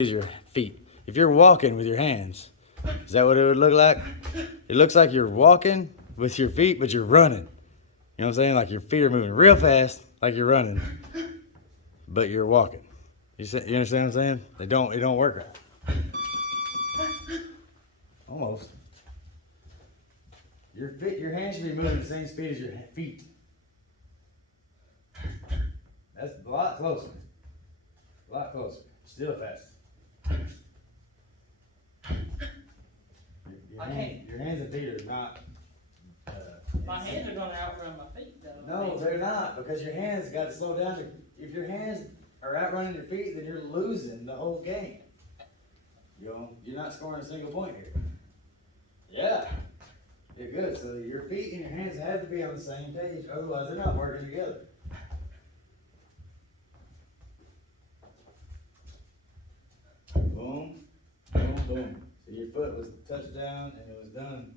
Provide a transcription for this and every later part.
Use your feet. If you're walking with your hands, is that what it would look like? It looks like you're walking with your feet, but you're running. You know what I'm saying? Like your feet are moving real fast, like you're running, but you're walking. You understand what I'm saying? It don't work right. Almost. Your hands should be moving the same speed as your feet. That's a lot closer. A lot closer. Still fast. Your hands and feet are not. My hands are gonna outrun my feet though. No, they're not, because your hands got to slow down. If your hands are outrunning your feet, then you're losing the whole game. You know, you're not scoring a single point here. Yeah, you're good. So your feet and your hands have to be on the same page, otherwise they're not working together. Boom, boom, boom. So your foot was touched down, and it was done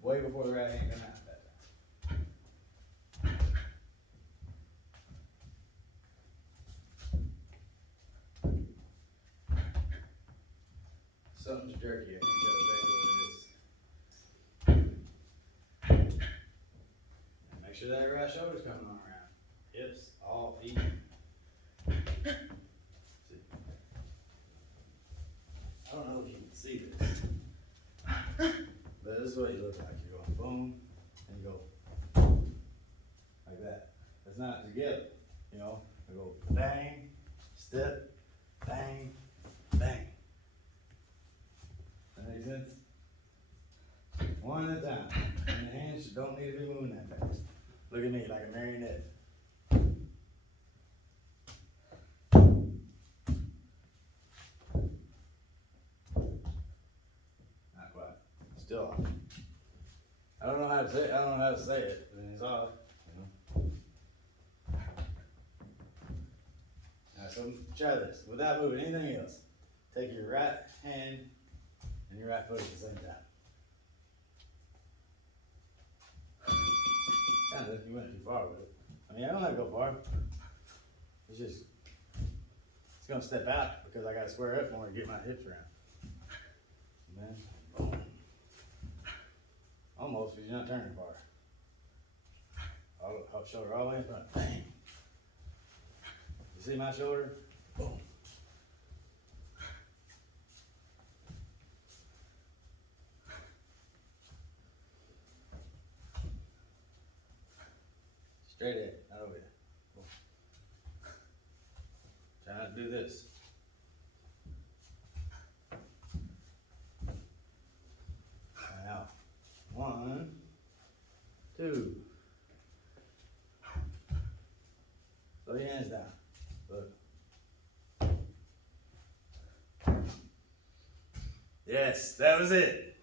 way before the right hand came out. Something's jerky. I can't tell exactly what it is. Make sure that right shoulder's coming on around. Hips, all feet. I don't know if you can see this, but this is what you look like. You're going boom, and you go like that. That's not together, you know. I go bang, step, bang, bang. That makes sense? One at a time. And the hands don't need to be moving that fast. Look at me like a marionette. Not quite. Still off. I don't know how to say it. I don't know how to say it. I mean, it's off. You know? Now, so try this without moving anything else. Take your right hand and your right foot at the same time. Kind of, you went too far with it. I mean, I don't have to go far. It's just, it's gonna step out because I gotta square up more to get my hips around. Man, boom. Almost, but you're not turning far. Shoulder all the way in front. Bang. You see my shoulder? Boom. Straight ahead, not over here. Boom. Try not to do this. Now, 1, 2. Throw your hands down. Look. Yes, that was it.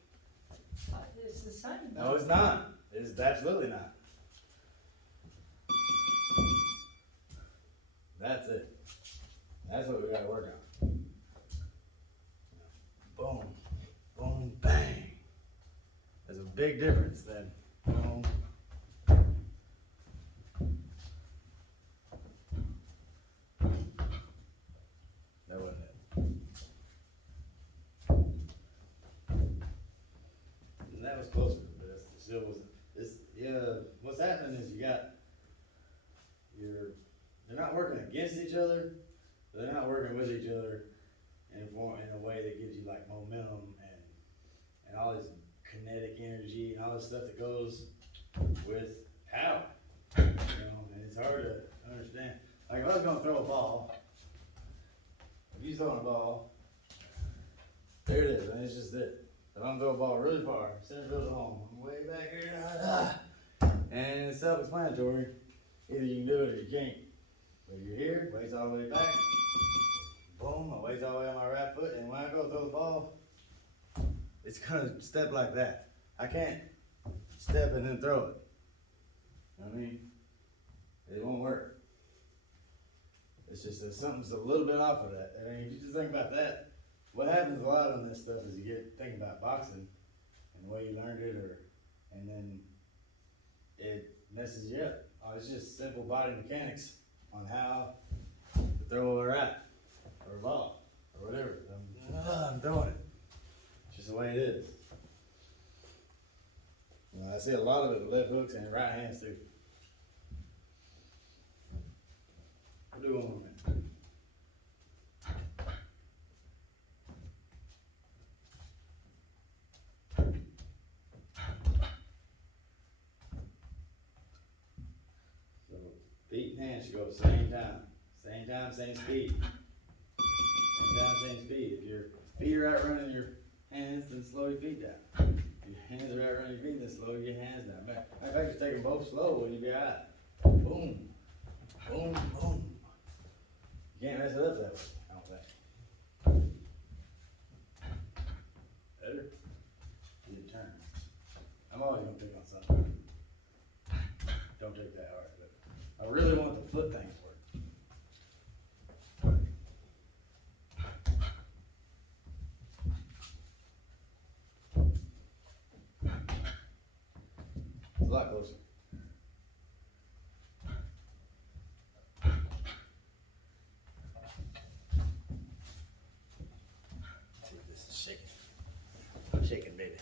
It's the same. No, it's not. It's absolutely not. That's it. That's what we gotta work on. Boom, boom, bang. There's a big difference then. Boom. That wasn't it. And that was closer, but it still wasn't. What's happening is they're not working against each other, but they're not working with each other in a way that gives you like momentum and all this kinetic energy and all this stuff that goes with power. You know, and it's hard to understand. Like if I was gonna throw a ball, if you're throwing a ball, there it is, and it's just it. If I'm gonna throw a ball really far, center field to home, I'm way back here, and it's self-explanatory. Either you can do it or you can't. But if you're here, weight's all the way back. Boom, my weight's all the way on my right foot, and when I go throw the ball, it's gonna step like that. I can't step and then throw it. You know what I mean? It won't work. It's just that something's a little bit off of that. I mean, if you just think about that, what happens a lot on this stuff is you get thinking about boxing and the way you learned it, and then it messes you up. It's just simple body mechanics on how to throw a rat or a ball. or whatever. I'm throwing it. It's just the way it is. Well, I see a lot of it with left hooks and right hands too. We'll do one more minute. So feet and hands should go at the same time. Same time, same speed. Same time, same speed. If your feet are outrunning your hands, then slow your feet down. If your hands are outrunning your feet, then slow your hands down. Matter of fact, just take them both slow and you'll be alright. Boom. Boom, boom. You can't mess it up that way, I don't think. Better? Good turn. I'm always gonna pick on something. Don't take that hard, but I really want the foot thing to work. It's a lot closer. This is shaking. Shaking, baby.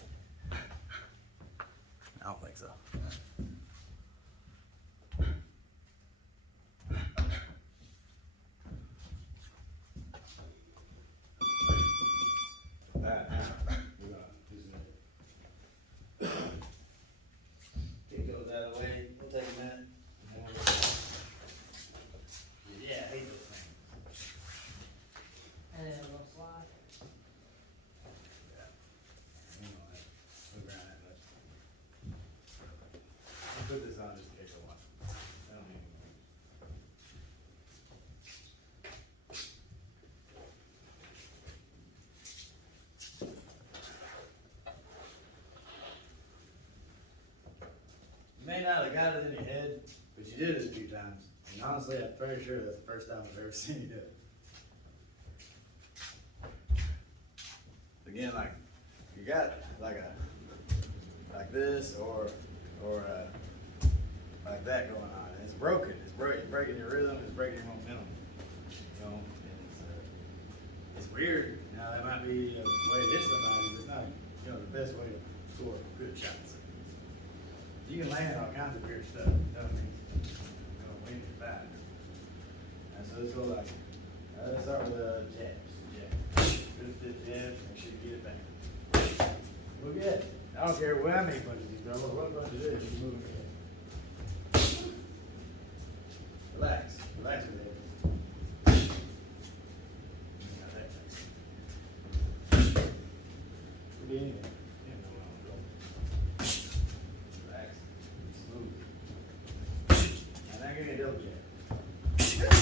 I don't think so. Alright, now, we're gonna do some. Kick those out of the way, we'll take a minute. And then we'll yeah, I hate those things. And then a little slide. Yeah. You know, move around that much. I'll put this on just in case I want. I don't need it. You may not have got it in your head, but you did it a few times. And honestly, I'm pretty sure that's the first time I've ever seen you do it. Again, like, you got like this or like that going on. And it's broken. It's breaking your rhythm. It's breaking your momentum. You know, and it's weird. Now that might be a way to hit somebody, but it's not, you know, the best way to score good shots. You can land all kinds of weird stuff. You know what I mean? You know, win your back. And so let's go like, let's start with jabs. Good stiff jab. Make sure you get it back. Look at it. I don't care how many punches you throw. What punch it is, you move it. Relax. Relax with it. Could be anything. You know where I'm going. Relax. Smooth. And now give me a double jab. Jab.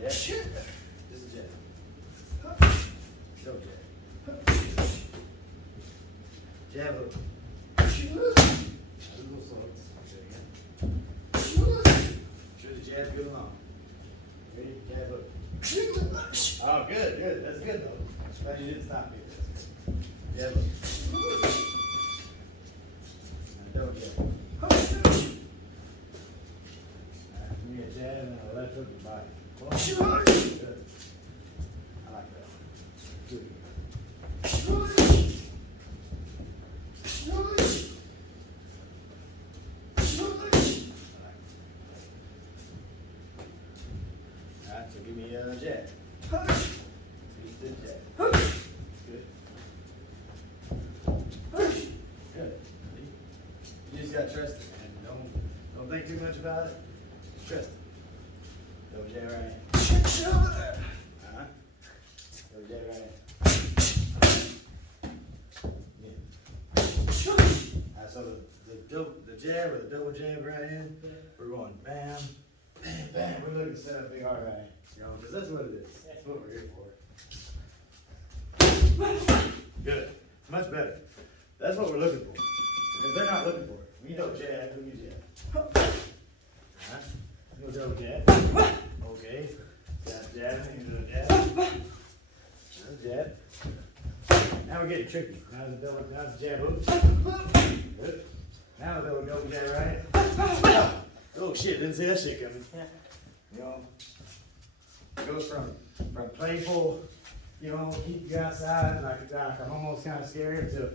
This is jab. Double jab. Jab hook. A little slow. Sure the jab good along. Ready? Jab hook. Oh, good, good. That's good though. Glad you didn't stop me. Jab hook. And double jab. Give me a jab and a left hook in the body. Good. I like that. Good. Alright, so give me a jab. Good jab. Good. Good. You just gotta trust it, man. Don't think too much about it. Just trust it. Double jab right hand. Double jab right hand. Yeah. Alright, so the jab or the double jab right hand, we're going bam, bam, bam. We're looking to set up a big hard right hand. You know, because that's what it is. That's what we're here for. Good. Much better. That's what we're looking for. Because they're not looking for it. When you double jab, who you jab? Alright. Go double jab. Okay. Jab, jab, you do a jab. Another jab. Now we're getting tricky. Now the jab hook. Good. Now the double jab right. Oh shit, didn't see that shit coming. You know. It goes from playful, you know, keep you outside, like I'm almost kind of scared, to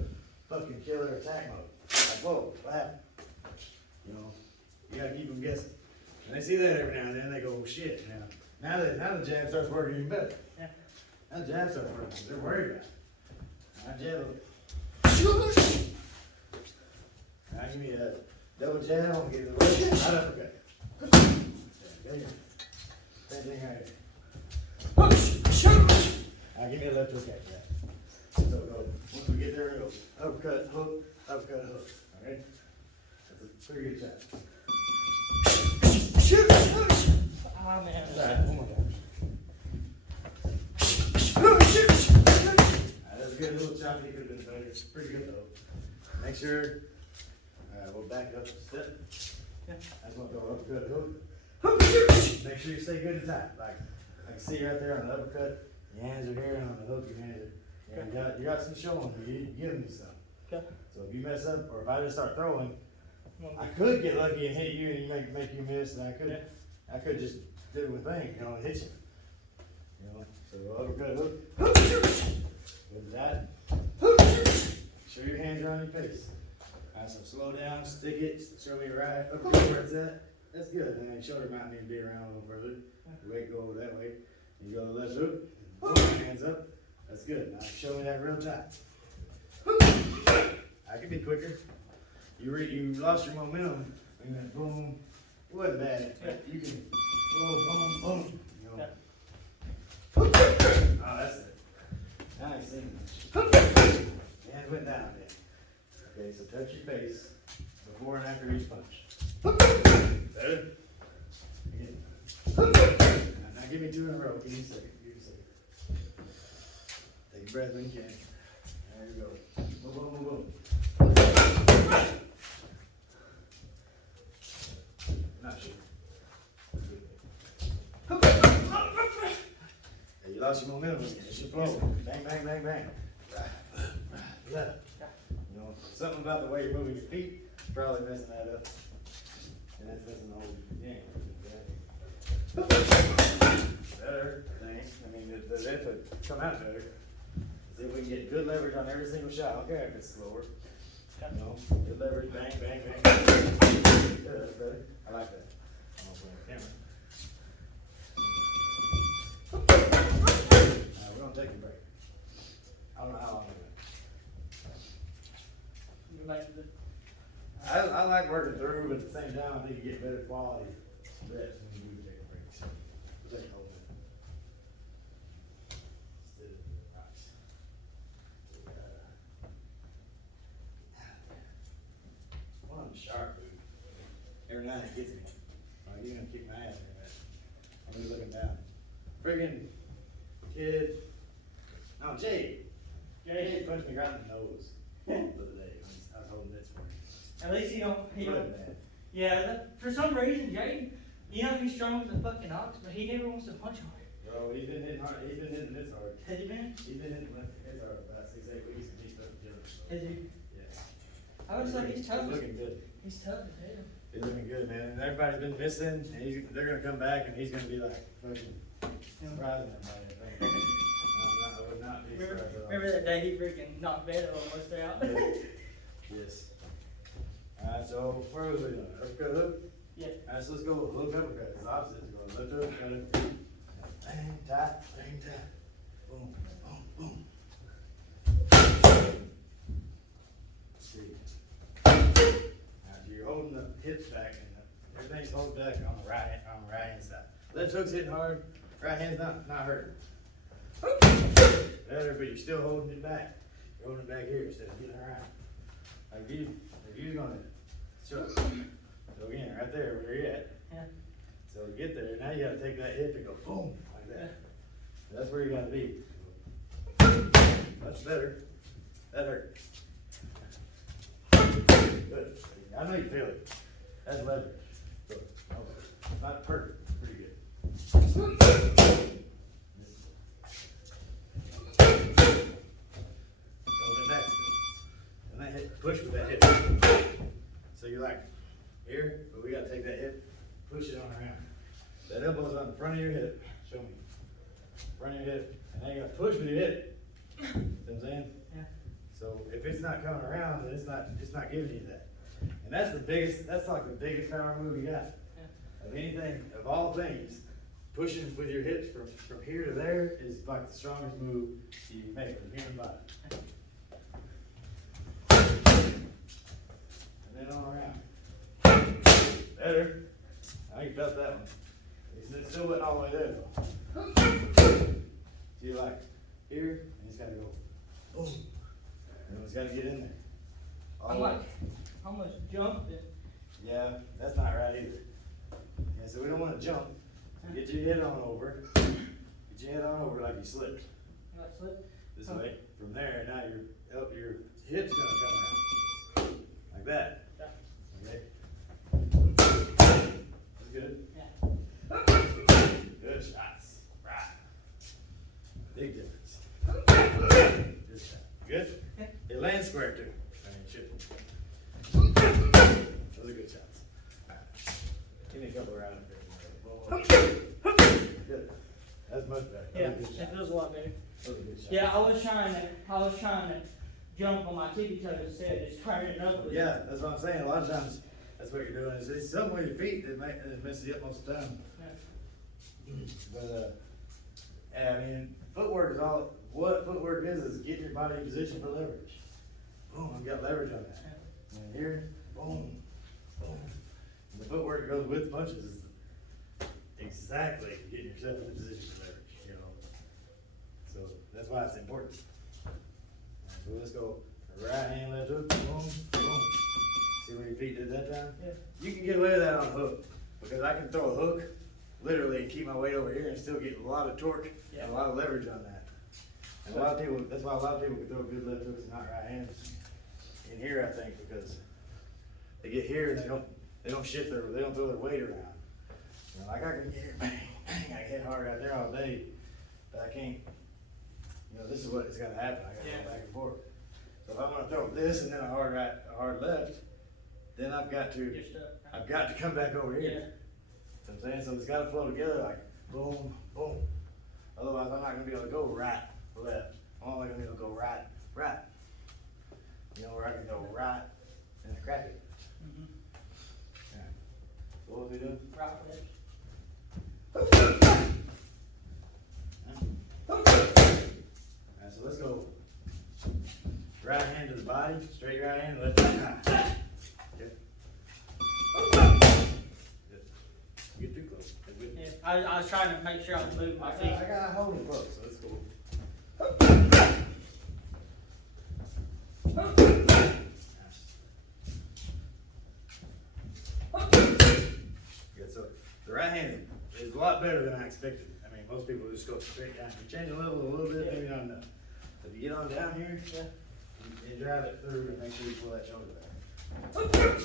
fucking killer attack mode. Like, whoa, what happened? You know, you gotta keep them guessing. And they see that every now and then, they go, oh shit, now the jab starts working even better. Yeah. Now the jab starts working, they're worried about it. Now jab, now give me a double jab, I'm gonna get it right uppercut. There you go. Same thing right here. Now give me a left hook after that. So go, once we get there, go uppercut, hook, alright? That's a pretty good shot. Oh, man. Alright, one more time. Alright, that's a good little chop, he could have been better, it's pretty good though. Make sure, we'll back up a step. Yeah. That's what go uppercut, hook. Make sure you stay good and tight, like, I can see right there on the uppercut, your hands are here, and on the hook, your hands are, yeah, you got some showing, you giving me some. Okay. So if you mess up, or if I just start throwing, I could get lucky and hit you and make you miss, and I could just do my thing, you know, and hit you. You know, so uppercut, hook, with that, sure your hands are on your face. Alright, so slow down, stick it, show me right, uppercut where it's at. That's good, and then shoulder might need to be around a little further. The weight go over that way. You go to the left hook, boom, hands up. That's good. Now show me that real tight. I could be quicker. You lost your momentum, and then boom, it wasn't bad. But you can boom, boom, boom. You know. Oh, that's it. Now I see much. Hands went down there. Okay, so touch your face before and after each punch. Better? Again. Now give me two in a row. Give me a second. Take a breath when you can. There you go. Boom, boom, boom, boom. Not sure. Hey, you lost your momentum again. It should flow. Bang, bang, bang, bang. Left. You know, something about the way you're moving your feet is probably messing that up. And that's messing the whole game. Better, thanks. I mean, the effort come out better. See if we can get good leverage on every single shot. I don't care if it's slower. You know, good leverage, bang, bang, bang. Yeah, that's better. I like that. I'm gonna put on camera. We're gonna take a break. I don't know how long we're You like the, I like working through, but at the same time, I think you get better quality reps when you do take a break. So, we'll take a whole minute. Instead of the rocks. Well, I'm sharp, dude. Every night it gets me. Like, you're gonna kick my ass in a minute. I'm gonna be looking down. Friggin' kid. No, Jay punched me right in the nose the other day. I was holding this for him. at least he don't, Wasn't bad. yeah, for some reason, Jay, you know he's strong as a fucking ox, but he never wants to punch hard. Bro, he's been hitting hard. He's been hitting this hard. Has he been? He's been hitting this hard about 6-8 weeks, and he's stuck together. Has he? Yeah. I was like, he's tough. He's looking good. He's tough as hell. He's looking good, man. And everybody's been missing, and they're gonna come back, and he's gonna be like fucking surprising everybody. I think. I would not be surprised at all. Remember that day he freaking knocked Beto almost out? Yes. Alright, so where was we doing? Uppercut hook? Yeah. Alright, so let's go hook uppercut. It's the opposite. It's going left hook, cut it. Bang, tight, bang, tight. Boom, boom, boom. See. Alright, so you're holding the hips back and everything's held back on the right hand side. Left hook's hitting hard, right hand's not hurting. Better, but you're still holding it back. You're holding it back here instead of getting around. Like if you're gonna show. So again, right there where you're at. Yeah. So to get there, now you gotta take that hip and go boom, like that. That's where you gotta be. That's better. That hurt. Good. I know you feel it. That's leverage. Good. Okay. Not perfect. Pretty good. Hold it back still. And that hip, push with that hip. So you're like here, but we gotta take that hip, push it on around. That elbow's on the front of your hip. Show me. front of your hip, and now you're gonna push with your hip. See what I'm saying? Yeah. So if it's not coming around, then it's not giving you that. And that's like the biggest power move you got. Yeah. Of anything, of all things, pushing with your hips from here to there is like the strongest move you can make from here to bottom. And then on around. Better. I ain't felt that one. It still wasn't all the way there though. See, like here, and it's gotta go boom. And it's gotta get in there. All I'm the way. like, how much jump it? Yeah, that's not right either. Yeah, so we don't wanna jump. Get your head on over. Get your head on over like you slipped. Like slip? This Okay. way. From there, now your hip's gonna come around. Like that. Yeah. Okay? That's good. Yeah. Good shots. Right. Big difference. Good shot. Good? Yeah. It lands square too. I mean, it should. Those are good shots. Alright. Give me a couple around here. Good. That's much better. Those Yeah, are good it shots. feels a lot better. Those are good shots. Yeah, I was trying to jump on my tippy toes instead, just turn it up. Yeah, that's what I'm saying. A lot of times, that's what you're doing. Is it's something with your feet that messes you up most of the time. Yeah. But yeah, I mean, footwork is all. What footwork is getting your body in position for leverage. Boom, I've got leverage on that. And here, boom, boom. And the footwork that goes with punches is exactly getting yourself in position for leverage. You know, so that's why it's important. So let's go right hand, left hook, boom, boom. See where your feet did that time? Yeah. You can get away with that on a hook, because I can throw a hook, literally, and keep my weight over here and still get a lot of torque and a lot of leverage on that. And a lot of people, that's why a lot of people can throw good left hooks and not right hands in here, I think, because they get here and they don't shift they don't throw their weight around. You know, like I can get here, bang, bang, I hit hard right there all day, but I can't. You know, this is what is gonna happen. I gotta go back and forth. So if I'm gonna throw this and then a hard right, a hard left, then I've got You're to stuck. come back over here. Yeah. You know what I'm saying? So it's gotta flow together like boom, boom. Otherwise I'm not gonna be able to go right, left. I'm only gonna be able to go right, right. You know, where I can go right and crack it. Mhm. Alright. So what was we doing? Right flips. Alright, so let's go right hand to the body, straight right hand, left hand. Good. Good. You get too close. Yeah, I was trying to make sure I was moving my feet. I got hold it close, so that's cool. Good, so the right hand is a lot better than I expected. I mean, most people just go straight down. You change the level a little bit, maybe not enough. So if you get on down here, you drive it through and make sure you pull that shoulder back. That's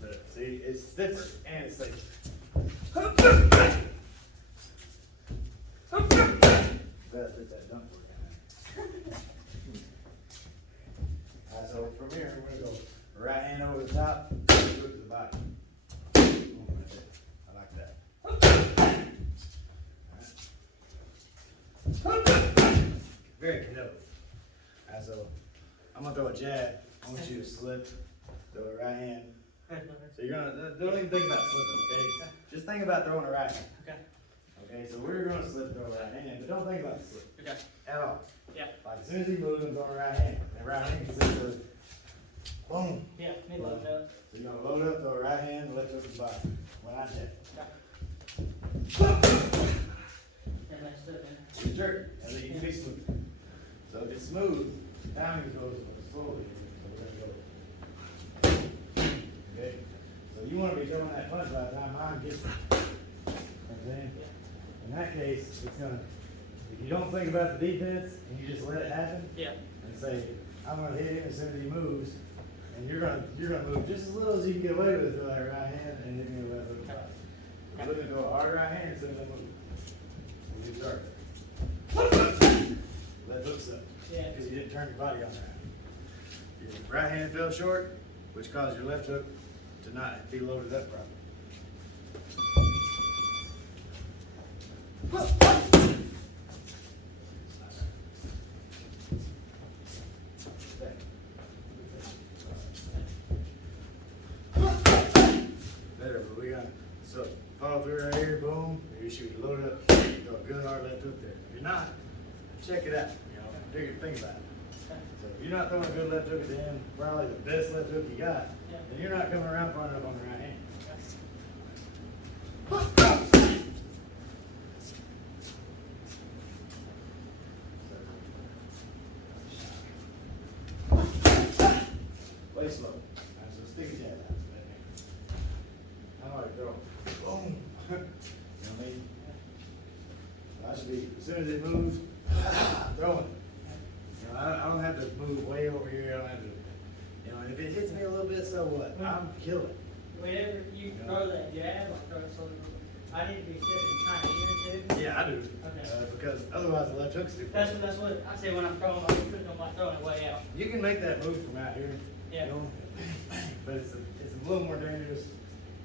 better. See, it's stiffer and it's safer. Better put that dump work in there. Alright, so from here, we're gonna go right hand over the top, hook to the body. Boom, right there. I like that. Alright. Very Kenobi. Alright, so I'm gonna throw a jab. I want you to slip, throw a right hand. So you're gonna, don't even think about slipping, okay? Just think about throwing a right hand. Okay. Okay, so we're gonna slip throw a right hand, but don't think about the slip Okay. at all. Yeah. Like as soon as he moves, I'm throwing a right hand. And right hand can slip through. Boom. Yeah, me loaded up. So you're gonna load up, throw a right hand, left hook to the body. When I jab. And that's it. You jerk, and then you can be smooth. So if it's smooth, timing goes slowly. So we're gonna go. Okay? So you wanna be throwing that punch by the time mine gets there. You know what I'm saying? In that case, it's gonna, if you don't think about the defense and you just let it happen Yeah. and say, I'm gonna hit him as soon as he moves, and you're gonna move just as little as you can get away with that right hand and then you're left hook. You're looking to go a hard right hand as soon as I move. And you start. Left hook's up. Yeah. Because you didn't turn your body on that. Your right hand fell short, which caused your left hook to not be loaded up properly. hard left hook there. If you're not, check it out, you know, think about it. So if you're not throwing a good left hook at the end, probably the best left hook you got, then you're not coming around far enough on the right hand. Play slow. Alright, so stick a jab out. I like throw. Boom. You know what I mean? I should be, as soon as it moves, throw it. You know, I don't have to move way over here. I don't have to, you know, and if it hits me a little bit, so what? I'm killing. Whenever you throw that jab, like throw it slowly, I need to be sitting kind of here too. Yeah, I do. Okay. Because otherwise the left hook's too far. That's what I say when I'm throwing. I'm putting on my throwing it way out. You can make that move from out here. Yeah. You know, but it's a little more dangerous.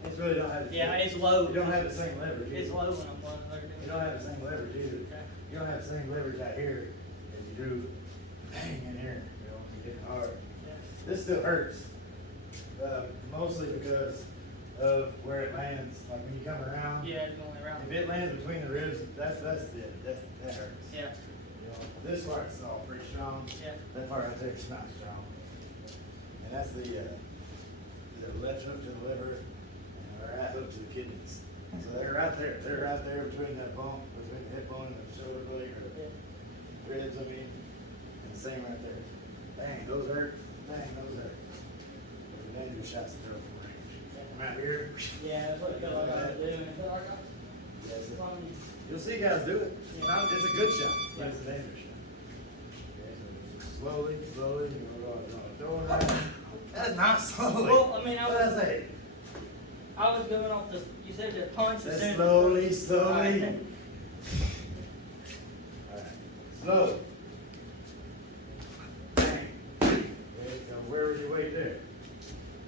It's really don't have. Yeah, it's low. You don't have the same leverage. It's either. low when I'm playing. You don't have the same leverage either. Okay. You don't have the same leverage out here as you do bang in here. You know, you get hard. Yeah. This still hurts, mostly because of where it lands. Like when you come around. Yeah, it's going around. If it lands between the ribs, that hurts. Yeah. You know, this part's all pretty strong. Yeah. That part right there is not strong. And that's the left hook to the liver and the right hook to the kidneys. So they're right there. They're right there between that bump, between the hip bone and the shoulder blade, or the ribs, I mean. And the same right there. Bang, those hurt. Bang, those hurt. Those are dangerous shots to throw from range. From out here. Yeah, that's what I feel like I'm doing. Yes, you'll see guys do it. It's a good shot, but it's a dangerous shot. Okay, so slowly, slowly, throw it right. That is not slowly. Well, I mean, What did I say? I was going off the. You said the punch. That's and then- slowly, slowly. Alright. Alright, slow. Bang. Okay, so where was your weight there?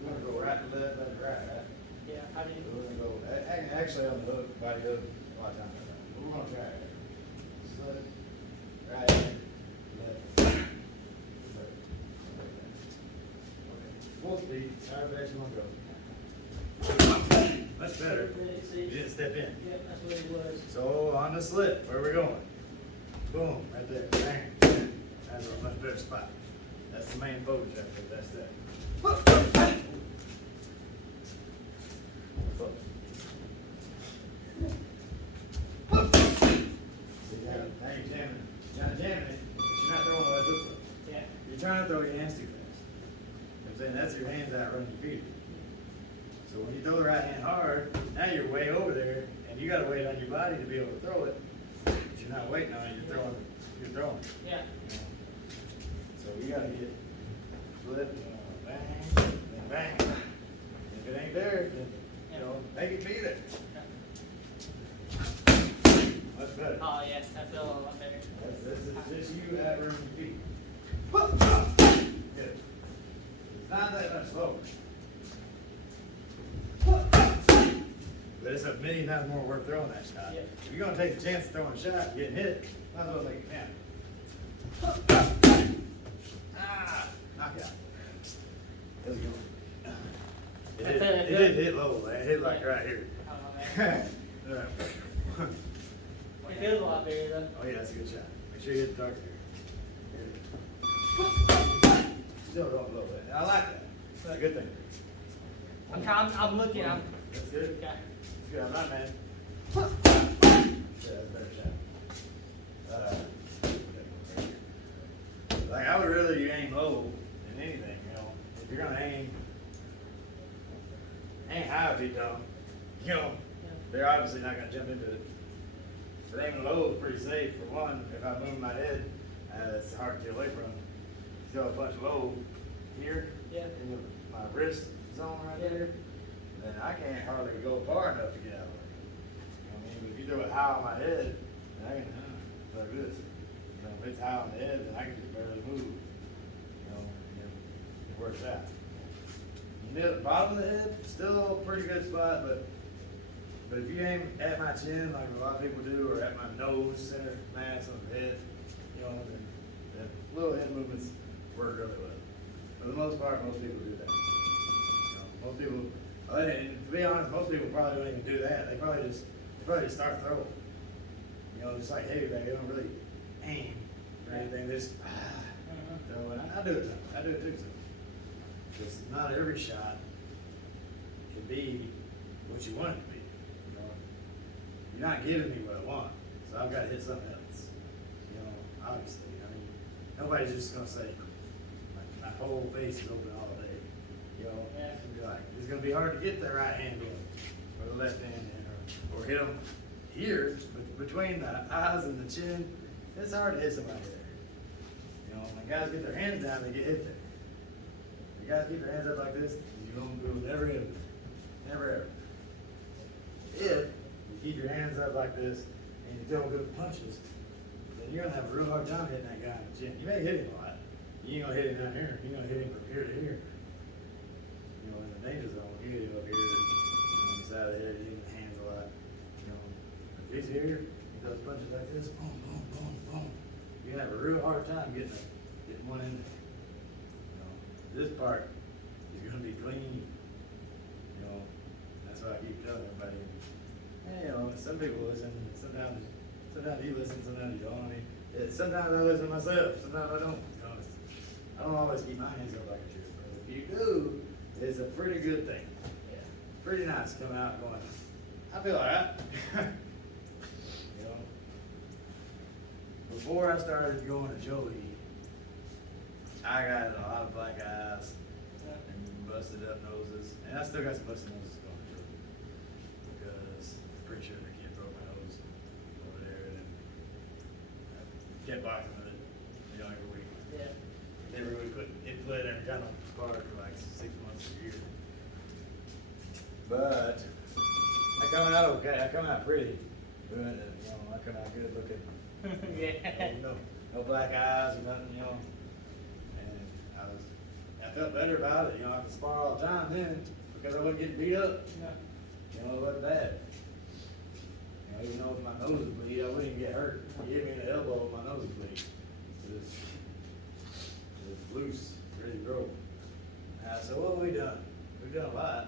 You wanna go right to left, left to right, right? Yeah, I did. We're gonna go, actually on the hook, body hook, watch out. We're gonna try it. Slow, right, left, left. Full speed, however fast you wanna go. That's better. You didn't step in. Yeah, that's what it was. So on the slip, where we going? Boom, right there, bang, bang. That's a much better spot. That's the main focus right there, that's that. See, now you're jamming, you're not jamming it, but you're not throwing what I look for. Yeah. You're trying to throw your hands too fast. You know what I'm saying? That's your hands out running your feet. So when you throw the right hand hard, now you're way over there, and you gotta wait on your body to be able to throw it. But you're not waiting on it, you're throwing. Yeah. So you gotta get flip, bang, and bang. If it ain't there, then, you know, make it be there. Much better. Oh yeah, that felt a lot better. That's just you at running your feet. Good. It's not that much slower. But it's a million times more worth throwing that shot. Yeah. If you're gonna take the chance of throwing a shot and getting hit, might as well make it count. Ah, knockout. How's it going? It did hit low, man. It hit like right here. I don't know, man. Yeah. It feels a lot better though. Oh yeah, that's a good shot. Make sure you hit the target here. Still don't blow that. I like that. That's a good thing. I'm looking. That's good. Okay. Good, I'm not mad. Yeah, that's a better shot. Like I would rather you aim low than anything, you know. If you're gonna aim high if you don't, you know, they're obviously not gonna jump into it. But aiming low is pretty safe for one. If I move my head, it's hard to get away from. Throw a punch low here Yeah. in my wrist zone right there, then I can't hardly go far enough to get out of it. You know what I mean? If you throw it high on my head, then I can like this. You know, if it's high on the head, then I can just barely move. You know, and it works out. Near the bottom of the head, still a pretty good spot, but if you aim at my chin like a lot of people do, or at my nose, center mass on the head, you know, then little head movements work really well. For the most part, most people do that. You know, most people, and to be honest, most people probably don't even do that. They probably just start throwing. You You know, just like heavyweight, they don't really aim or anything. They just throw it. I do it. I do it too. Because not every shot can be what you want it to be. You know, you're not giving me what I want, so I've got to hit something else. You know, obviously. I mean, nobody's just gonna say my whole face is open all day. You know, it's gonna be like it's gonna be hard to get that right hand in or the left hand in, or hit them here between the eyes and the chin. It's hard to hit somebody there. You know, when guys get their hands down, they get hit there. The guys keep their hands up like this, you'll never hit them. Never ever. If you keep your hands up like this and you throw good punches, then you're gonna have a real hard time hitting that guy in the chin. You may hit him a lot. You ain't gonna hit him down here. You're gonna hit him from here to here. You know, in the danger zone, you hit him up here, you know, on the side of the head, you hit him in the hands a lot. You know, if he's here, he does punches like this, boom, boom, boom, boom. You're gonna have a real hard time getting one in there. You know, this part is gonna be clean. You know, that's why I keep telling everybody. Hey, you know, some people listen, sometimes you listen, sometimes you don't. I mean, sometimes I listen myself, sometimes I don't. You know, I don't always keep my hands up like a true but if you do, it's a pretty good thing. Yeah. Pretty nice coming out going, I feel alright. You know, before I started going to Joey, I got a lot of black eyes and busted up noses, and I still got some busted noses going to Joey because I'm pretty sure the kid broke my nose over there, and then I kept boxing with it, you know, every week. Yeah. Never really it bled every time I sparred for like 6 months a year. But I come out okay. I come out pretty. Good, you know, I come out good looking. Yeah. No black eyes or nothing, you know. And I felt better about it, you know. I could spar all the time then because I wasn't getting beat up. No. You know, it wasn't bad. You know, even though if my nose would bleed, I wouldn't even get hurt. He hit me in the elbow, my nose would bleed. It was loose, ready to grow. So what have we done? We've done a lot.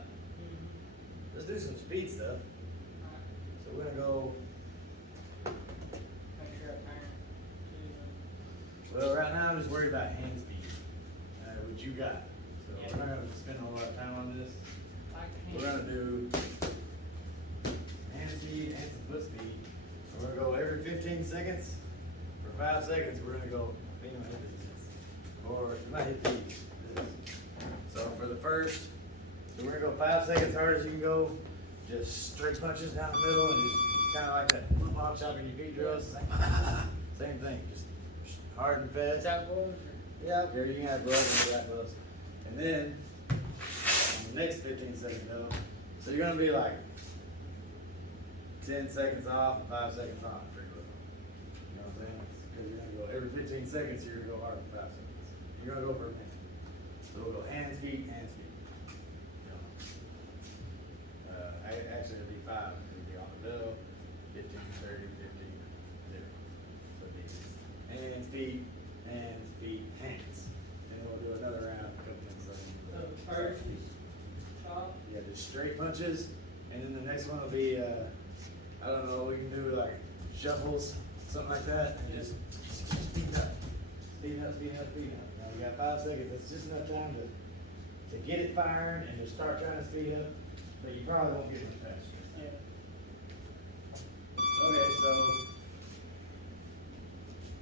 Let's do some speed stuff. So we're gonna go. Make sure I turn. Well, right now I'm just worried about hand speed. What you got? So we're not gonna spend a whole lot of time on this. We're gonna do hand speed and some foot speed. We're gonna go every 15 seconds. For 5 seconds, we're gonna go. I think I'm gonna hit this. Or you might hit these. So for the first, we're gonna go 5 seconds hard as you can go. Just straight punches down the middle and just kind of like that football chopping your feet drills. Same thing, just hard and fast. Is that gloves? Yeah, there you can have gloves and that gloves. And then on the next 15 seconds though, so you're gonna be like 10 seconds off and 5 seconds on. Pretty close. You know what I'm saying? Because you're gonna go every 15 seconds, you're gonna go hard for 5 seconds. You're gonna go for a minute. So we'll go hands, feet, hands, feet. You know. Actually it'll be 5. It'll be on the bell, 15, 30, 50, 0. So it'll be hands, feet, hands. And then we'll do another round, a couple minutes later. So first is chop. Yeah, just straight punches, and then the next one will be, I don't know, we can do like shuffles, something like that, and just speed up. Speed up, speed up, speed up. Now we got 5 seconds, that's just enough time to get it firing and just start trying to speed up, but you probably won't get it faster. Yeah. Okay, so,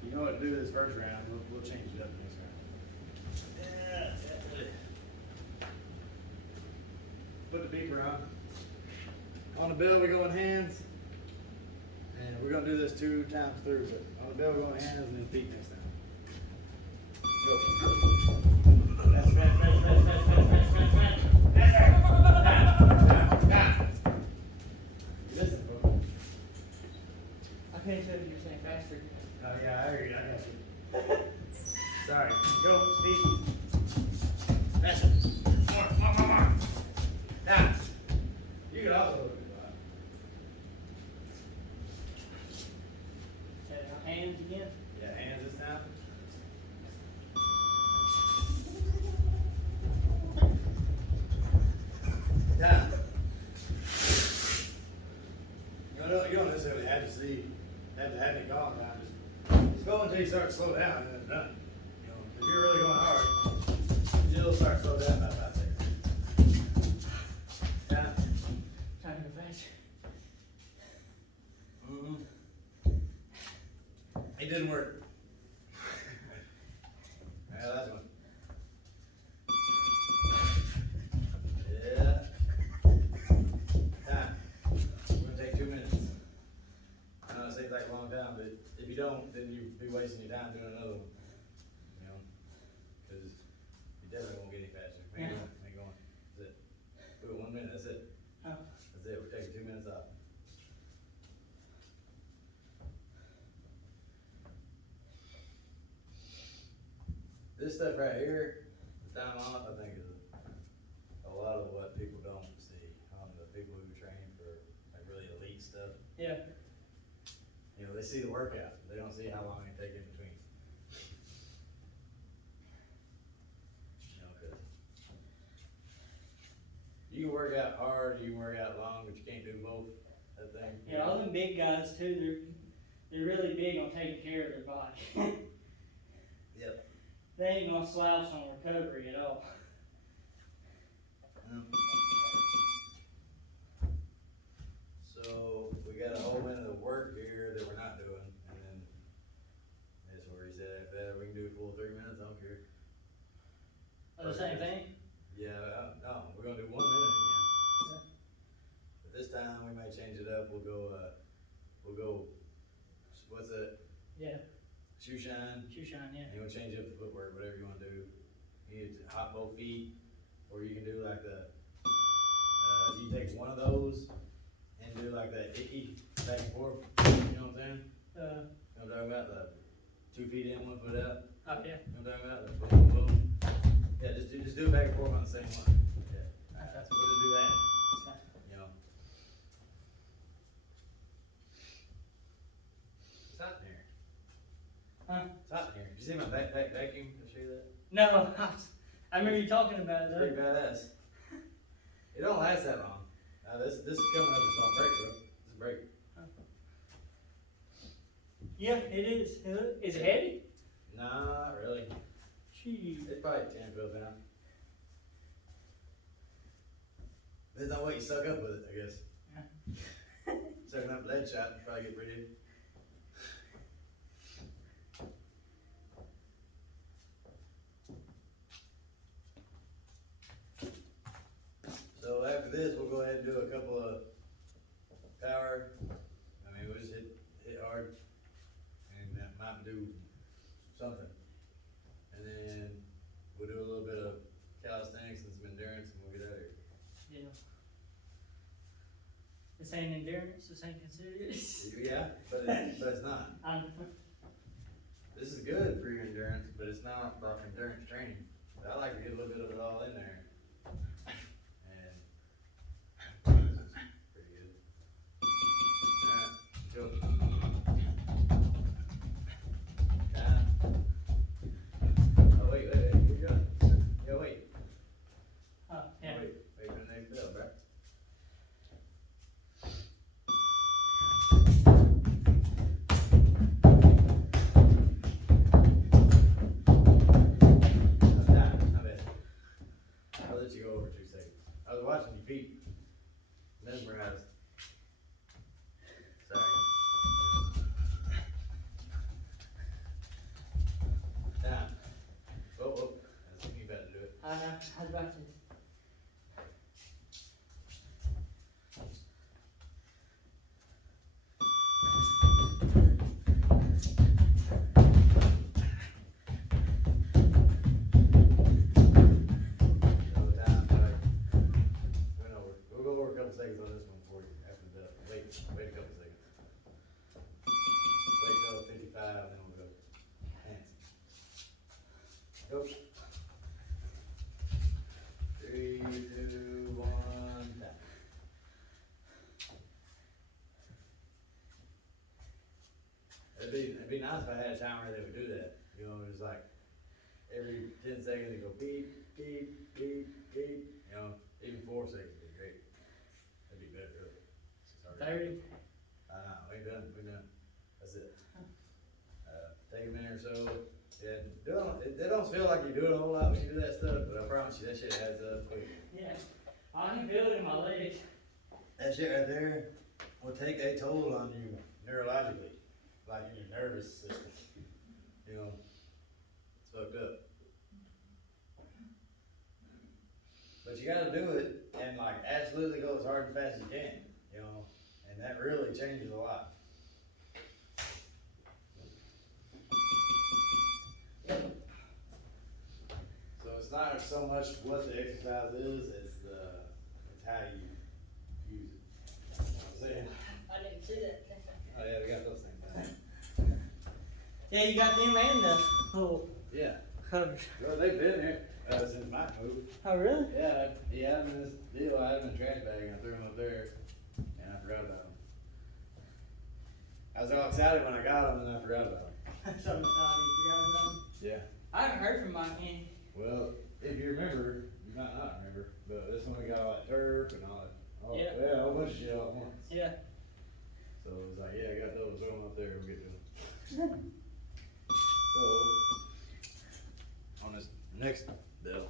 you know what to do this first round, we'll change it up next round. Put the beeper on. On the bell, we go in hands. And we're gonna do this 2 times through, but on the bell, we go in hands and then feet next time. Go. Fast, fast, fast, fast, fast, fast, fast, fast, fast. Now. Listen, folks. I can't tell if you're saying faster. Oh, yeah, I hear you, I got you. Sorry, go, speed. Faster. More. Now, you can also do that. Okay, now hands again. Yeah, hands this time. Down. You don't necessarily have to go until you start to slow down, and then it's done. You know, if you're really going hard, you'll start to slow down about 5 seconds. Yeah. Trying to go faster. Mm-hmm. It didn't work. Yeah, that's one. Yeah. Time. We're gonna take 2 minutes. I know it seems like a long time, but if you don't, then you'll be wasting your time doing another one. You know? Cause you definitely won't get any faster. Ain't going, ain't going. That's it. Do it 1 minute, that's it. Oh. That's it, we're taking 2 minutes off. This stuff right here, the time off, I think is a lot of what people don't see. The people who train for like really elite stuff, Yeah. you know, they see the workout, they don't see how long it take in between. You know, cause you can work out hard, you can work out long, but you can't do both, that thing. Yeah, all them big guys too, they're really big on taking care of their body. Yep. They ain't gonna slouch on recovery at all. So we got a whole minute of work here that we're not doing, and then that's where he said after that we can do a full 3 minutes. I don't care. Oh, the same thing? Yeah, no, we're gonna do 1 minute again. Yeah. But this time we might change it up. We'll go. What's that? Yeah, Shoe shine. shoe shine, yeah. And we'll change up the footwork, whatever you want to do. You can hop both feet, or you can do like the. You can take one of those and do like that icky back and forth. You know what I'm saying? You know what I'm talking about? The 2 feet in, 1 foot out. Oh, yeah. You know what I'm talking about? The boom, boom. Yeah, just do it back and forth on the same one. Yeah. That's we'll just do that. You know. It's hot in here. Huh? It's hot in here. Did you see my backpack vacuum? Did I show you that? No, I remember you talking about it It's pretty though. badass. It don't last that long. This is coming up. It's gonna break, bro. It's a break. Yeah, it is. Is it heavy? Nah, not really. Jeez. It's probably 10, 12 pounds. Depends on what you suck up with it, I guess. Sucking up lead shot, you probably get pretty. So after this, we'll go ahead and do a couple of power. I mean, we'll just hit hard and might do something. And then we'll do a little bit of calisthenics and some endurance and we'll get out of here. Yeah. This ain't endurance, this ain't considered. Yeah, but it's not. This is good for your endurance, but it's not like endurance training. But I like to get a little bit of it all in there. And this is pretty good. Alright, go. Oh wait, keep going. Yeah, wait. Oh, yeah. Wait for the next bell, bro. I'll let you go over 2 seconds. I was watching your feet. Mesmerized. Sorry. Now. Whoa. I was thinking about to do it. I was about to. We'll go over a couple seconds on this one before you, after the, wait a couple seconds. Wait till 55 and then we'll go. Hands. Go. 3, 2, 1, tap. It'd be nice if I had a timer that would do that. You know, just like every 10 seconds it go beep, beep, beep, beep. You know, even 4 seconds would be great. That'd be better, really. 30. We done. That's it. Take so, it don't feel like you're doing a whole lot when you do that stuff, but I promise you, that shit adds up quick. Yeah. I can feel it in my legs. That shit right there will take a toll on you neurologically, like in your nervous system. You know, it's fucked up. But you gotta do it and like absolutely go as hard and fast as you can, you know, and that really changes a lot. So it's not so much what the exercise is, it's how you use it. You know what I'm saying? I didn't see that. Oh yeah, we got those things. Yeah, you got them and the little Yeah. covers. Well, they've been here since Mike moved. Oh, really? Yeah, he had them in this deal. I had them in a trash bag and I threw them up there, and I forgot about them. I was all excited when I got them, and then I forgot about them. Something you forgot about them. Yeah. I haven't heard from Mike in. Well, if you remember, you might not remember, but this one we got all that turf and all that. Oh, Yeah. Yeah, a whole bunch of shit all at once. Yeah. So it was like, yeah, I got those. Throw them up there. We'll get to them. So on this next bill,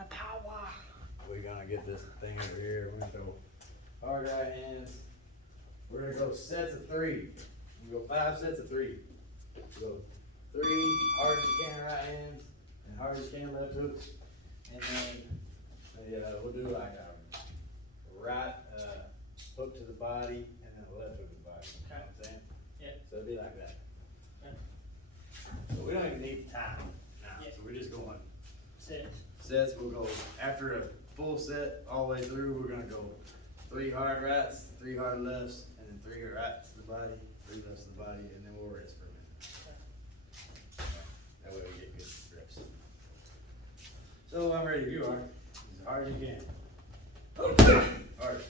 A power. we're gonna get this thing over here. We're gonna go hard right hands. We're gonna go sets of 3. We'll go 5 sets of 3. We'll go 3 hard as you can right hands and hard as you can left hooks. And then we'll do like a right hook to the body and then a left hook to the body. You know what I'm saying? Yeah. So it'll be like that. Okay. So we don't even need time now. Yeah. So we're just going Six. sets. We'll go after a full set all the way through. We're gonna go 3 hard rights, 3 hard lefts, and then 3 rights to the body, 3 lefts to the body, and then we'll rest for a minute. That way we get good reps. So I'm ready. You are as hard as you can. Hard.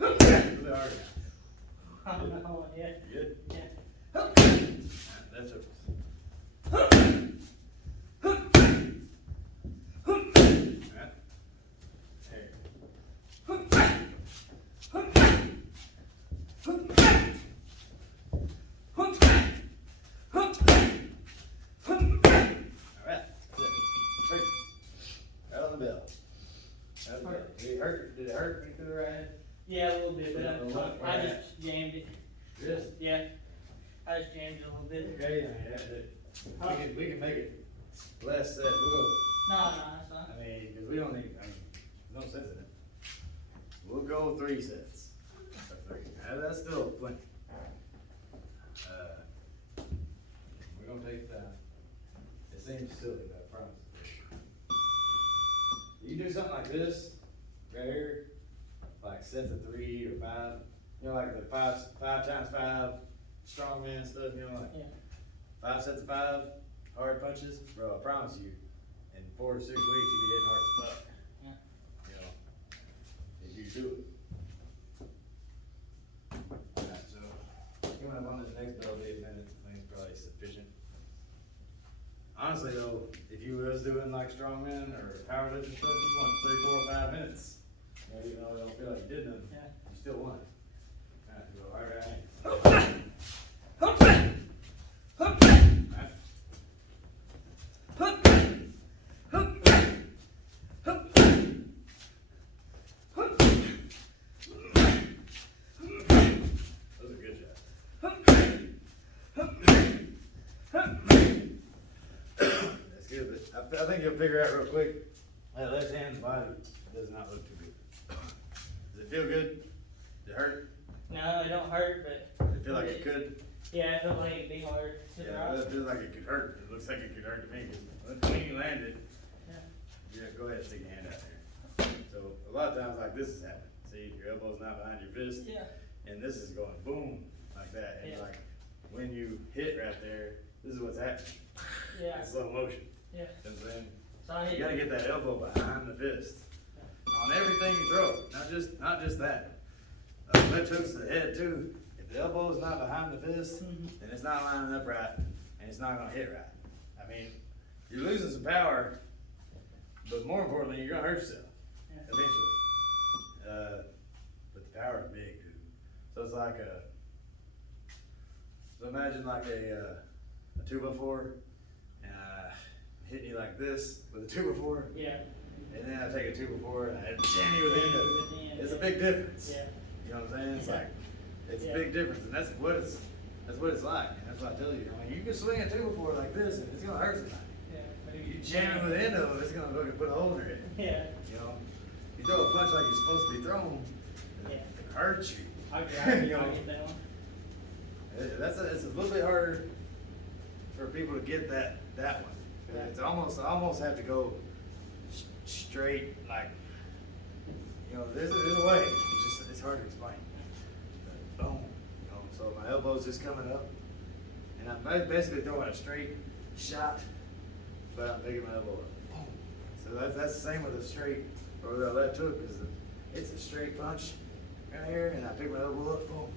A little bit harder now. I'm not on yet. You good? Yeah. That's it. Did it hurt me through the right hand? Yeah, a little bit, but I Right. just jammed it. Yes. Yeah. I just jammed it a little bit. Okay, we can make it less set. We'll go. No, that's fine. I mean, because we don't need. I mean, no sense in it. We'll go 3 sets. That's still plenty. We're gonna take time. It seems silly, but I promise. You do something like this, right here, like sets of 3 or 5. You know, like the 5 times 5 strongman stuff. You know, like Yeah. 5 sets of 5 hard punches, bro. I promise you, in 4 to 6 weeks, you'll be hitting hard as fuck. Yeah. You know, if you do it. Alright, so coming up on this next bell, 8 minutes, I think it's probably sufficient. Honestly though, if you was doing like strongman or powerlifting stuff, you want 3, 4, 5 minutes. You know, even though I don't feel like you did nothing, Yeah. you still won. Alright, go hard right hand. Those are good shots. That's good, but I think you'll figure out real quick, that left hand's body does not look too good. Does it feel good? Does it hurt? No, it don't hurt, but. Does it feel like it could? Yeah, it feels like it'd be hard. to Yeah, drop. well, it feels like it could hurt. It looks like it could hurt to me, 'cause when you land it, yeah, go ahead and stick your hand out there. So a lot of times like this is happening. See, your elbow's not behind your fist, Yeah. and this is going boom, like that. And Yeah. like, when you hit right there, this is what's happening. Yeah. In slow motion. Yeah. And then So I you hit. gotta get that elbow behind the fist. On everything you throw, not just that. Left hooks to the head too. If the elbow's not behind the fist, Mhm. then it's not lining up right, and it's not gonna hit right. I mean, you're losing some power, but more importantly, you're gonna hurt yourself Yeah. eventually. But the power is big, dude. So it's like so imagine like a 2x4, and I hit you like this with a 2x4, Yeah. and then I take a 2x4 and I jam you with the end of it. It's a big difference. Yeah. You know what I'm saying? It's Yeah. like, it's Yeah. a big difference, and that's what it's like, and that's what I tell you. I mean, you can swing a 2x4 like this, and it's gonna hurt somebody. Yeah. But if You jam it with the end of it, it's gonna fucking put a hole in it. Yeah. You know, you throw a punch like you're supposed to be thrown, Yeah. it hurts you. I get You know, that one. it's a little bit harder for people to get that one. Yeah. It's almost, I almost have to go straight, like, you know, there's a way. It's just, it's hard to explain. But boom, you know, so my elbow's just coming up, and I'm basically throwing a straight shot, but I'm picking my elbow up. Boom. So that's the same with a straight or the left hook, because it's a straight punch right here, and I pick my elbow up, boom,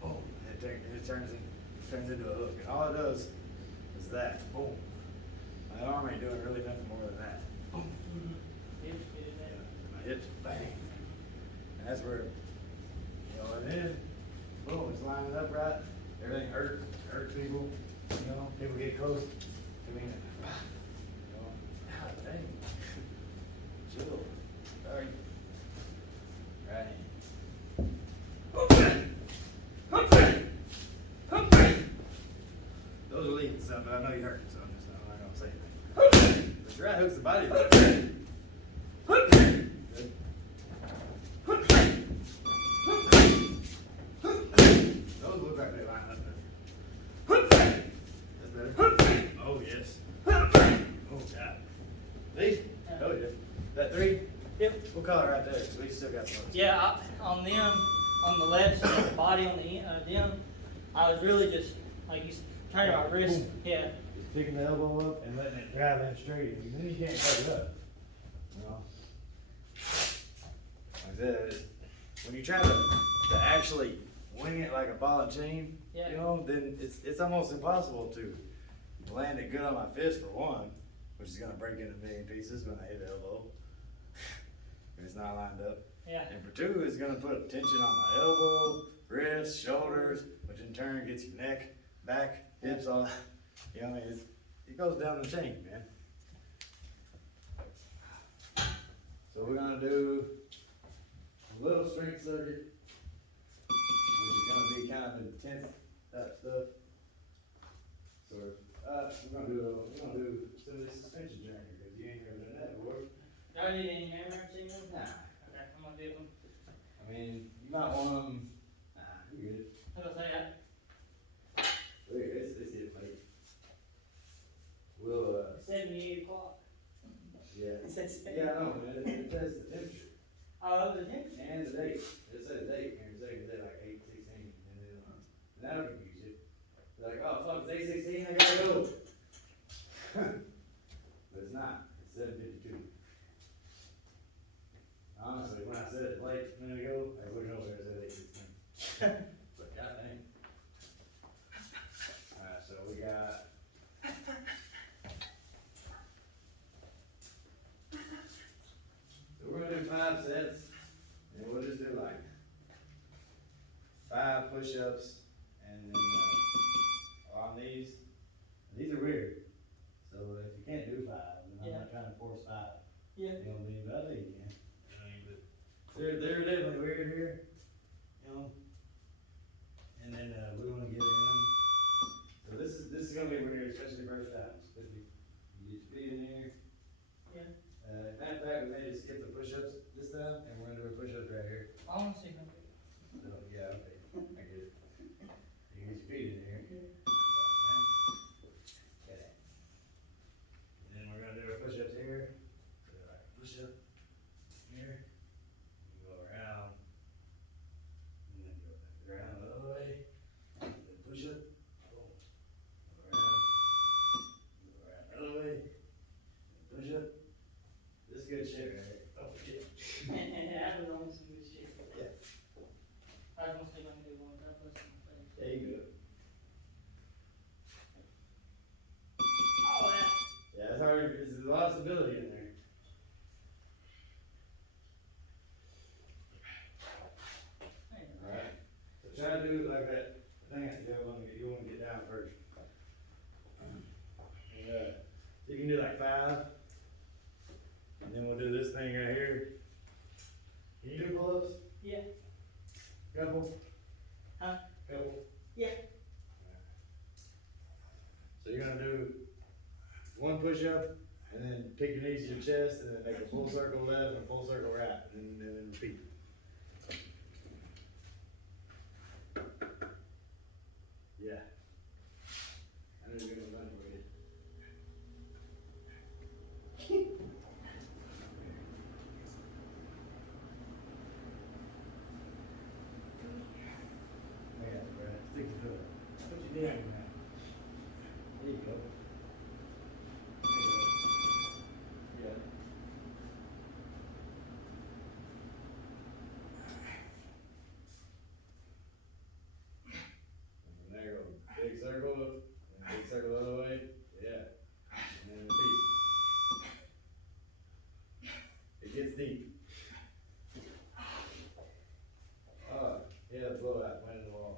boom, and it turns into a hook, and all it does is that, boom. My arm ain't doing really nothing more than that. Boom. Hips did Yeah, that. my hips, bang. And that's where, you know, and then, boom, it's lining up right. Everything hurts people, you know, people get close to me, and, you know, God dang. Chill. Sorry. Right. Those are leaving stuff, but I know you heard it, so I'm not gonna say anything. But your right hook's the body. Good. Those look like they line up there. That's better. Oh, yes. Oh, God. These? Oh, yeah. That 3? Yep. We'll call it right there, so we still got those. Yeah, on them, on the left side of the body, on the them, I was really just, like, you turning my wrist, Boom. yeah. Just picking the elbow up and letting it drive in straight, and then you can't fuck it up. You know? Like that, when you try to actually wing it like a ball and chain, Yeah. you know, then it's almost impossible to land it good on my fist for one, which is gonna break into a million pieces when I hit the elbow. If it's not lined up. Yeah. And for 2, it's gonna put tension on my elbow, wrist, shoulders, which in turn gets your neck, back, hips, all that. You know, what I mean, it goes down the chain, man. So we're gonna do a little strength circuit, which is gonna be kind of intense type stuff. So we're gonna do some of this suspension journey, because you ain't never done that before. Y'all need any hammer seen them? Nah. Okay, I'm gonna do them. I mean, you might want them. Nah, you good. I was gonna say that. Look, it's it, mate. We'll 78 o'clock. yeah. It says Yeah, I know, man. It says the temperature Oh, it was him? and the date. It says date here. It says like 8/16, and then that'll confuse you. You're like, oh fuck, it's 8/16. I gotta go. But it's not. It's 7:52. Honestly, when I said it late a minute ago, I was looking over there, it said 8/16. But goddamn. Alright, so we got. So we're gonna do 5 sets, and we'll just do like 5 push-ups, and then on these are weird. So if you can't do 5, then I'm not trying to force 5. Yeah. You know what I mean? But I think you can. You know what I mean? But they're definitely weird here, you know. And then we're gonna get in them. So this is gonna be weird, especially first times. Because you get your feet in here. Yeah. Matter of fact, we may just skip the push-ups this time, and we're gonna do a push-up right here. I wanna see them. So, yeah, okay, I get it. You get your feet in here. Okay. And then we're gonna do our push-ups here. So like push-up here. You go around. And then go around the other way. And then push-up. Boom. Go around. Go around the other way. Push-up. This is good shit right here. Oh, shit. I was on some good shit. Yeah. I was gonna see if I can do one. That was my face. There you go. Oh, yeah. Yeah, it's hard. There's a lot of stability in there. Alright. So try to do like that thing I said, you wanna get down first. can do like 5. And then we'll do this thing right here. Can you do pull-ups? Yeah. Couple? Huh? Couple? Yeah. So you're gonna do 1 push-up, and then pick your knees to your chest, and then make a full circle left and a full circle right, and then repeat. Yeah. I know you're gonna run for you. I got it, Brad. Stick to it. Put your knee on your mat. There you go. There you go. Yeah. And there you go. Big circle, and big circle the other way. Yeah. And then repeat. It gets deep. Yeah, blowout, went in the wall.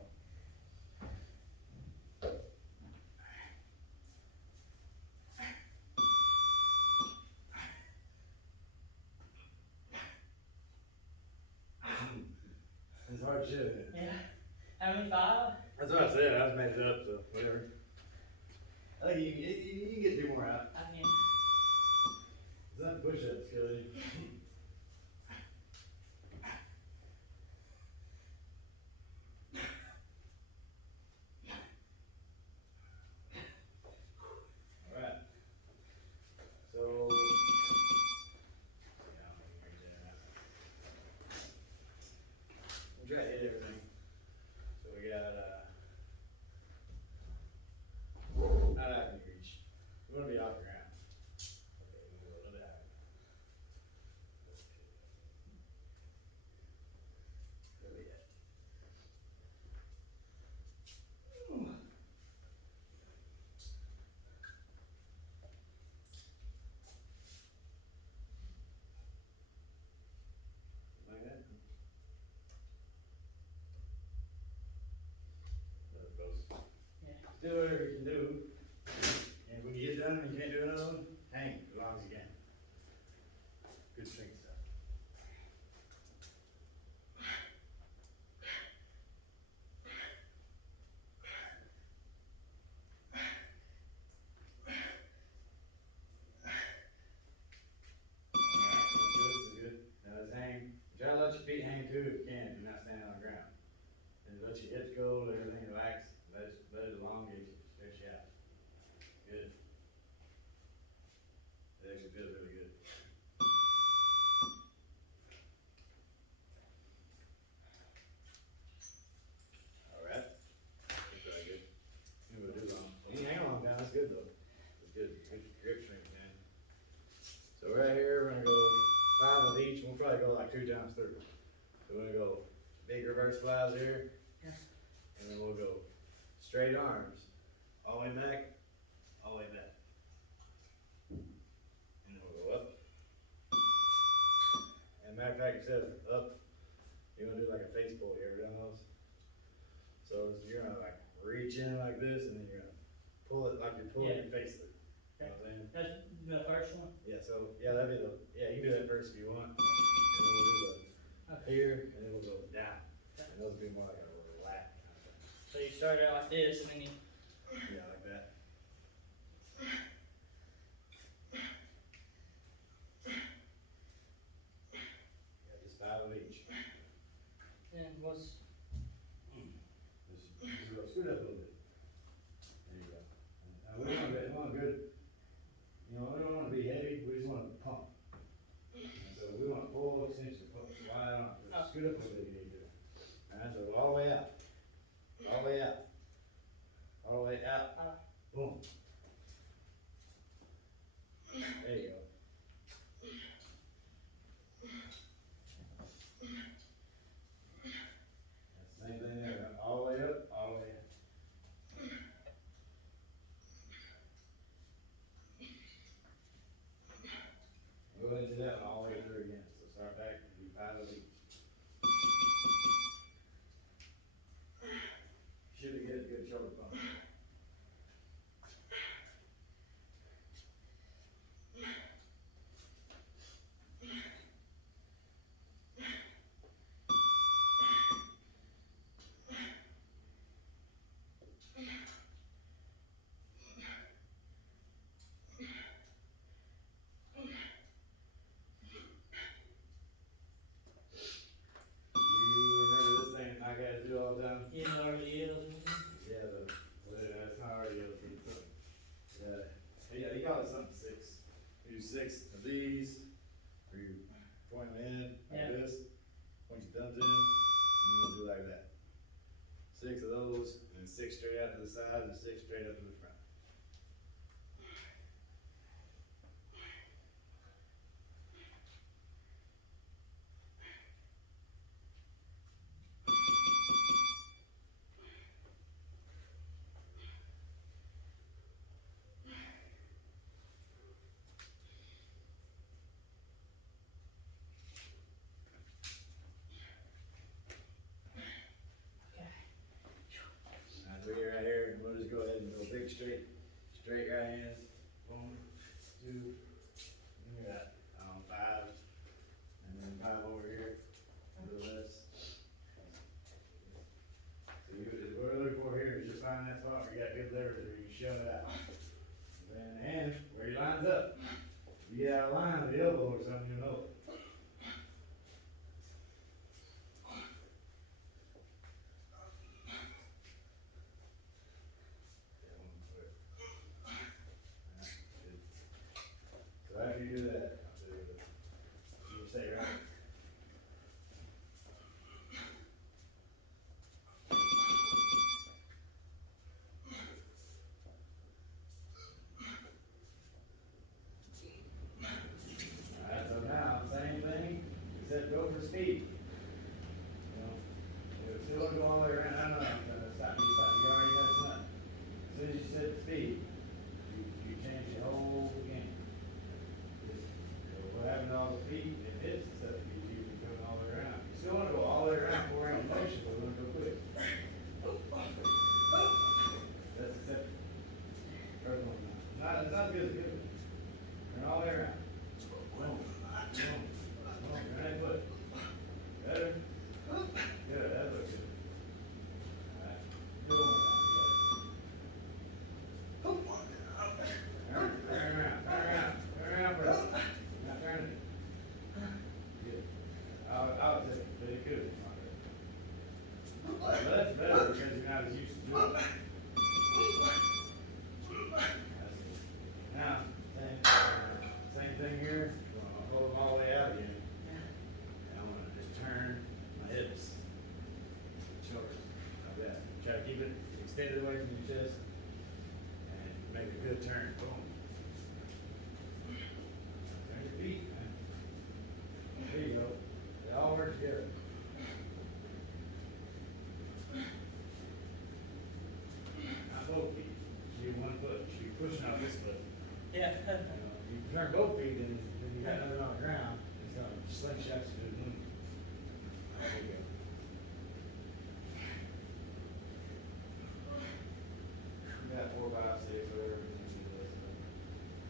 It's hard shit, isn't it? Yeah. How many? 5? That's what I said, I just made it up, so whatever. I think you can get 2 more out. I can. It's not push-ups, Kelly. Alright. So. Yeah, I'm gonna reach that out. We'll try to hit everything. So we got, not out of reach. We wanna be off the ground. Okay, we'll go a little bit higher. Where we at? Like that? There it goes. Yeah. Do whatever you can do. And when you get done and you can't do another one, hang as long as you can. Good strength stuff. Alright, that's good. Now let's hang. Try to let your feet hang too if you can, if you're not standing on the ground. And let your hips go, let everything relax, let it elongate you, stretch you out. Good. It actually feels really good. Alright. That's really good. You can do long. You can hang a long time, that's good though. That's good. Good grip strength, man. So right here, we're gonna go 5 of each. We'll probably go like 2 times through. So we're gonna go big reverse flies here. Yeah. And then we'll go straight arms, all the way back, all the way back. And then we'll go up. And matter of fact, instead of up, you're gonna do like a face pull. You ever done those? So you're gonna like reach in like this, and then you're gonna pull it like you're pulling Yeah. your face through. You know what I'm saying? That's the first one. Yeah, so, yeah, that'd be you can do that first if you want. And then we'll do Okay. here, and then we'll go down. And those will be more like a lap kind of thing. So you start out like this, and then you. Yeah, like that. Yeah, just 5 of each. And what's. Just go scoot up a little bit. There you go. And we want good, we don't wanna be heavy, we just wanna pump. And so we want full extension, wide arm, just scoot up a little bit if you need to. Alright, so all the way out. All the way out. All the way out. Boom. There you go. That's the same thing there, all the way up, all the way in. Go ahead and do that one all the way through again, so start back and do 5 of each. Should get a good shoulder pump. do 6 of these, where you point them in Yeah. like this, point your thumbs in, and you're gonna do like that. 6 of those, and then 6 straight out to the side, and 6 straight up to the front. Alright, so you're right here, and we'll just go ahead and go big straight right hands, boom, 2, and you got, 5, and then 5 over here, to the left. So what we're looking for here is just find that spot where you got good leverage, where you can shove it out. Then the hand, where your line's up. If you get out of line with the elbow or something, you'll know it. So after you do that, you stay right. Alright, so now, same thing, except go for speed. You know, if still wanna go all the way around, I know, stop, you already got some. As soon as you set the speed, you change the whole game. What happened to all the feet and hips and stuff, you going all the way around. You still wanna go all the way around, 4 round motion, but we wanna go quick. That's acceptable. First one, it's not as good as good. Turn all the way around. Boom, boom, boom, right foot. Better? Good, that looks good. Alright, do one more time, turn around first. Now turn it. Good. I'll take it, but it could. Well, that's better because you're not as used to doing it. Now, same thing here, I'll hold them all the way out again. And I'm gonna just turn my hips, shoulders, like that. Try to keep it extended away from your chest, and make a good turn, boom. Turn your feet, man. There you go, they all work together. Not both feet, you do one foot, you should be pushing out this foot. Yeah. You know, if you turn both feet, then you got nothing on the ground, it's gonna slingshot you to the moon. There you go. You got 4, 5, 6, whatever you need to do.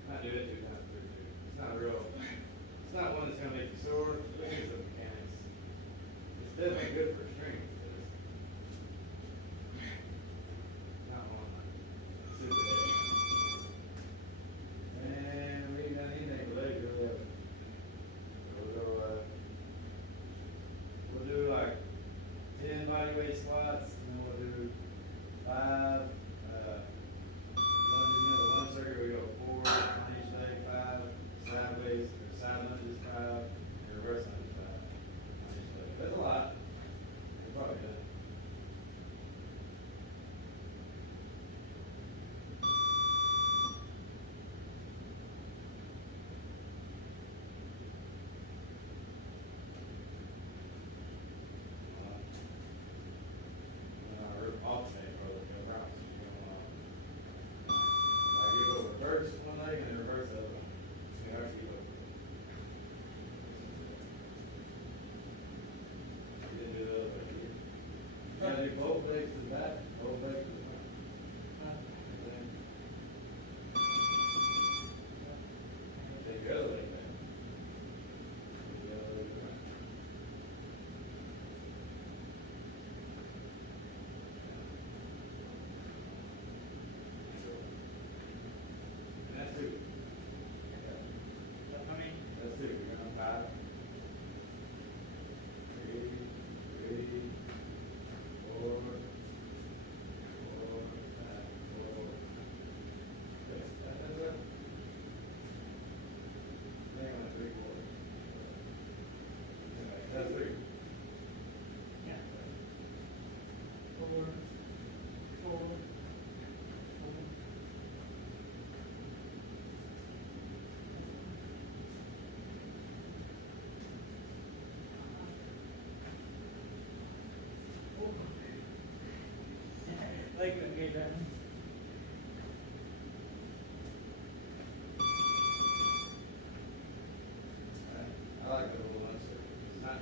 Not do it 2 times, 3, 2. It's not real, it's not one that's gonna make you sore, it's the mechanics. It's definitely good for strength, but it's not one like super heavy. And we ain't done anything with legs really, have we? So we'll do like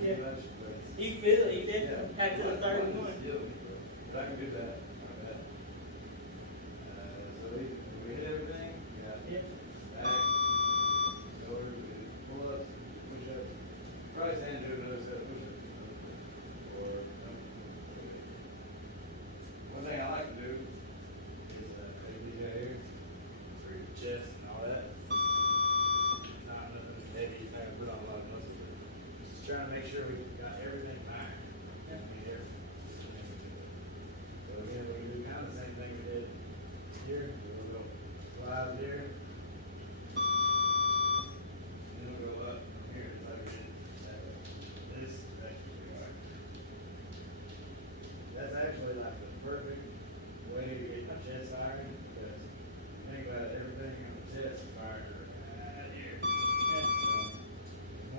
Yeah. much, but You feel it, you yeah. definitely back to the third one. But I can do that, I bet. So we hit everything, we got Yeah. back, shoulders, we do pull-ups, push-ups, probably stand to another set of push-ups. Or, one thing I like to do is, take these out here, For your chest and all that. It's not nothing heavy, it's not gonna put on a lot of muscle. Just trying to make sure we got everything back. Yeah. Here. So again, we do kind of the same thing we did here. We'll go live here. and then we'll go up from here, just like we did that way. This is actually pretty hard. That's actually like the perfect way to get my chest firing, because think about it, everything on the chest is firing right here.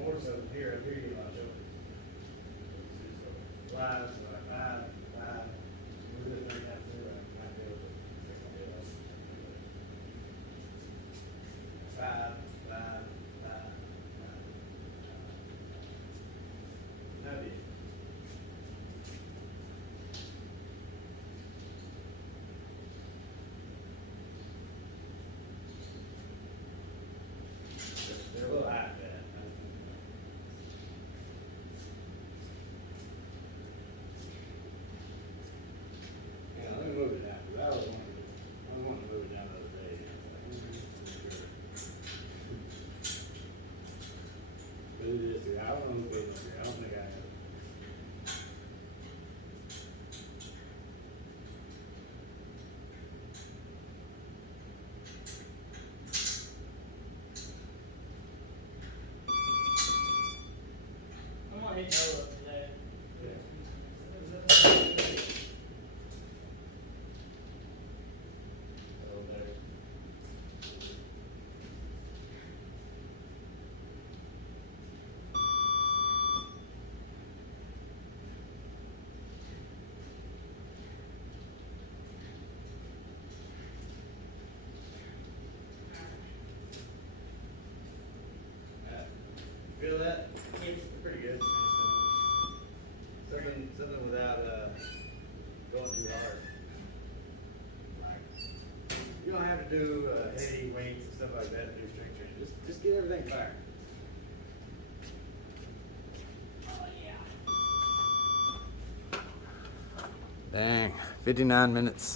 More so here, up here you get my shoulders. So live, so like five, move this thing down through, I might be able to take my head off. Five. No deal. They're a little high for that. Yeah, let me move it down, 'cause I was wanting to move it down the other day. But it is, I don't know who's getting over here, I don't think I have. I'm gonna hit no up today. So there. Feel that? Yes. Pretty good. Something without, going too hard. Like, you don't have to do, heavy weights and stuff like that to do strength training, just get everything fired. Oh, yeah. Dang, 59 minutes.